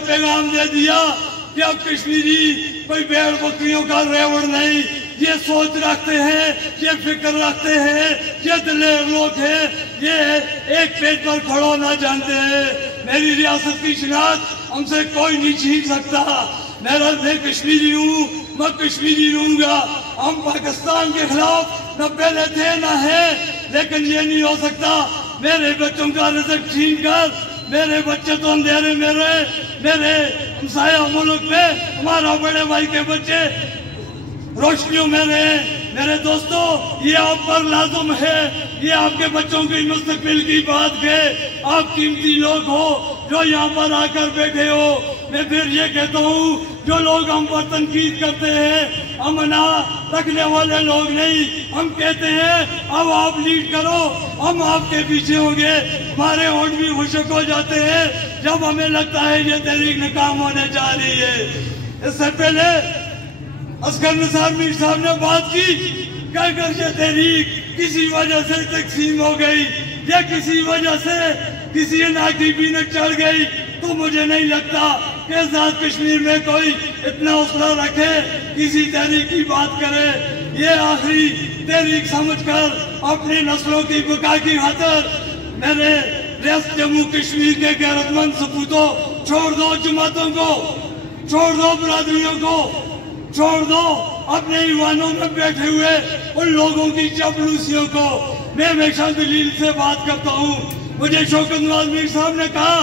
पैगाम दे दिया कि अब कश्मीरी कोई भेड़ बकरियों का रेवड़ नहीं, ये सोच रखते हैं, ये फिक्र रखते हैं, ये दिलेर लोग हैं, ये एक पेट पर खड़ा होना जानते हैं। मेरी रियासत की शिनाख्त हमसे कोई नहीं छीन सकता। मैं कश्मीरी हूँ, मैं कश्मीरी रहूंगा। हम पाकिस्तान के खिलाफ न पहले थे न है, लेकिन ये नहीं हो सकता मेरे बच्चों का रिज़्क़ छीन कर। मेरे बच्चे तो अंधेरे में रहे, मेरे हमसाया मुल्क में हमारा बड़े भाई के बच्चे रोशनियों में रहे। मेरे दोस्तों, ये आप पर लाजुम है, ये आपके बच्चों की मुस्तकबिल की बात है। आप कीमती लोग हो जो यहाँ पर आकर बैठे हो। मैं फिर ये कहता हूँ, जो लोग हम पर तनकीद करते हैं, हम ना रखने वाले लोग नहीं। हम कहते हैं अब आप लीड करो, हम आपके पीछे होंगे। हमारे होंठ भी खुशक हो जाते हैं जब हमें लगता है ये तहरीक नाकाम होने जा रही है। इससे पहले असगर निसार मीर साहब ने बात की, कहकर ये तहरीक किसी वजह से तकसीम हो गई या किसी वजह से किसी नाक की बीनक चढ़ गई, तो मुझे नहीं लगता कि आजाद कश्मीर में कोई इतना हौसला रखे किसी तहरीक की बात करे। ये आखिरी तहरीक समझकर अपनी नस्लों की बका की खातिर मेरे रियासत जम्मू कश्मीर के गैरतमंद सपूतों, छोड़ दो जमातों को, छोड़ दो बरादरियों को, छोड़ दो अपने ईवानों में बैठे हुए उन लोगों की चापलूसियों को। मैं हमेशा दलील से बात करता हूँ। मुझे शौकत नवाज मीर साहब ने कहा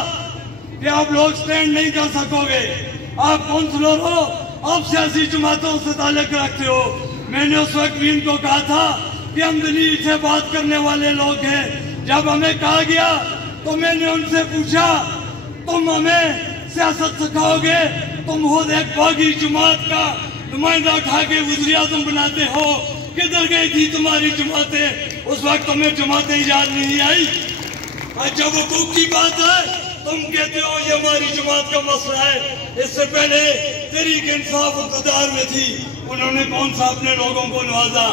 कि आप लोग स्टैंड नहीं कर सकोगे, आप काउंसलर हो, आप सियासी जमातों से ताल्लुक रखते हो। मैंने उस वक्त भी इनको कहा था कि हम दलील से बात करने वाले लोग हैं। जब हमें कहा गया तो मैंने उनसे पूछा, तुम हमें सियासत सिखाओगे? तुम खुद एक बागी जमात का नुमाइंदा उठा के वज़ीर आज़म बनाते हो, किधर गई थी तुम्हारी जमातें? उस वक्त तुम्हें जमातें याद नहीं आई। और जब हुकूक की बात है तुम कहते हो ये हमारी जमात का मसला है। इससे पहले तहरीक इंसाफ इक़्तिदार में थी, उन्होंने कौन सा अपने लोगों को नवाजा?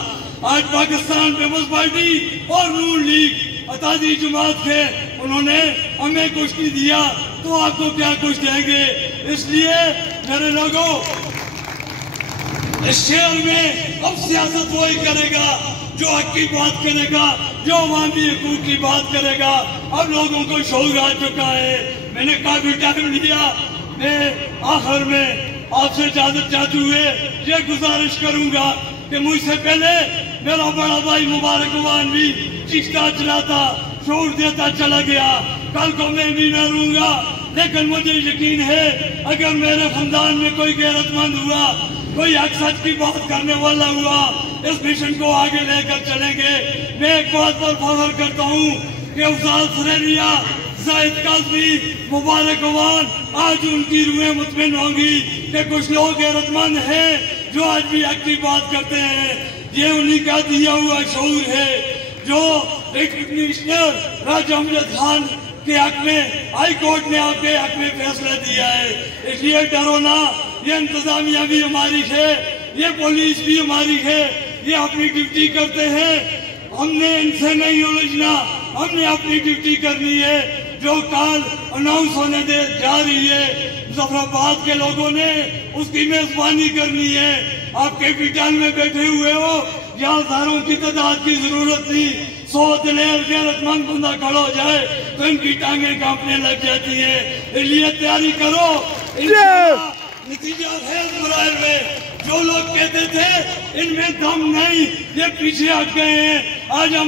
आज पाकिस्तान पीपल्स पार्टी और नून लीग अतादी जमात है, उन्होंने हमें कुछ नहीं दिया तो आपको क्या कुछ देंगे? इसलिए मेरे लोगों, इस शहर में अब सियासत वही करेगा जो हक की बात करेगा, जो अवामी हकूक की बात करेगा। अब लोगों को शौक आ चुका है। मैंने काफी टाइम लिया। मैं आखिर में आपसे इजाजत चाहते हुए ये गुजारिश करूंगा कि मुझसे पहले मेरा बड़ा भाई मुबारक अवान भी चिश्ता चलाता, शोर देता चला गया। कल को मैं भी न रहूंगा, लेकिन मुझे यकीन है अगर मेरे खानदान में कोई गैरतमंद हुआ, कोई हक सच की बात करने वाला हुआ, इस मिशन को आगे लेकर चलेंगे। मैं एक बात पर फख्र करता हूँ कि उस्ताद सरेरिया, जाहिद काज़मी, मुबारक अवान, आज उनकी रूहें मुतमिन होंगी कि कुछ लोग गैरतमंद हैं जो आज भी हक की बात करते हैं। ये उन्हीं का दिया हुआ शऊर है जो डिप्टी कमिश्नर राजा अमजद खान के हक में हाई कोर्ट ने आपके हक में फैसला दिया है। इसलिए डरो ना, ये इंतजामिया भी हमारी है, ये पुलिस भी हमारी है, ये अपनी ड्यूटी करते हैं। हमने इनसे नहीं उलझना, हमने अपनी ड्यूटी करनी है जो कल अनाउंस होने दे जा रही है। मुजफ्फराबाद के लोगों ने उसकी मेजबानी करनी है। आप कैपिटल में बैठे हुए हो, यहाँ हजारों की तादाद की जरूरत नहीं, 100 दिलेर गैरतमंद बंदा खड़ा हो जाए तो इनकी टांगें कांपने लग जाती है। इसलिए तैयारी करो, नतीजा है इज़राइल में। जो लोग कहते थे इनमें दम नहीं, ये पीछे हट गए हैं। आज हम